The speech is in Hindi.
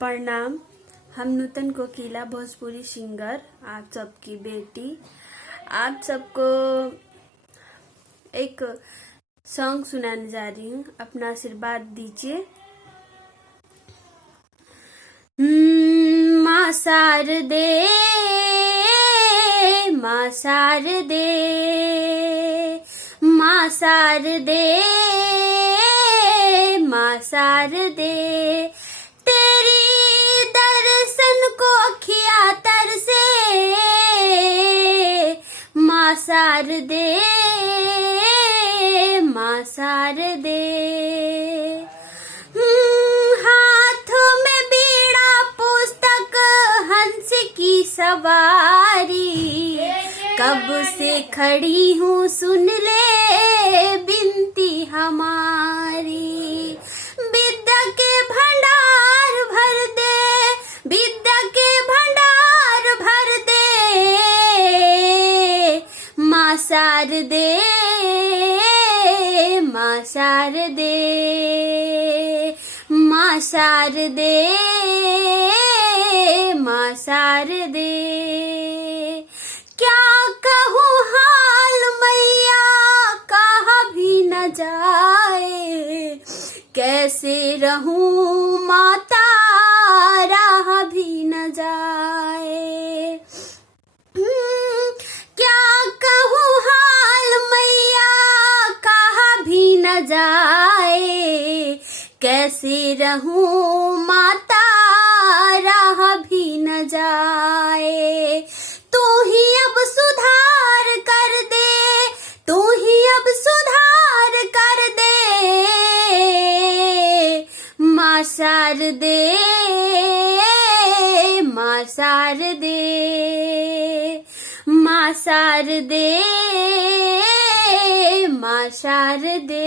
प्रणाम। हम नूतन कोकिला भोजपुरी सिंगर आप सबकी बेटी आप सबको एक सॉन्ग सुनाने जा रही हूँ। अपना आशीर्वाद दीजिए। माँ शारदे, माँ शारदे, माँ शारदे, माँ शारदे, तेरी दर्शन को अखियाँ तरसे। माँ शारदे, माँ शारदे, हाथों में बीड़ा पुस्तक हंस की सवारी। कब से खड़ी हूँ सुन ले बिनती हमारी। विद्या के भंडार भर दे, विद्या के भंडार भर दे। माँ शारदे, माँ शारदे, माँ शारदे, माँ शारदे। क्या कहूँ हाल मैया कहा भी न जाए। कैसे रहूं माता राह भी न जाए। क्या कहूँ हाल मैया कहा भी न जाए। कैसे रहूं माता राह भी न जाए। तू ही अब सुधार कर दे, तू ही अब सुधार कर दे। माँ शारदे, माँ शारदे, माँ शारदे, माँ शारदे।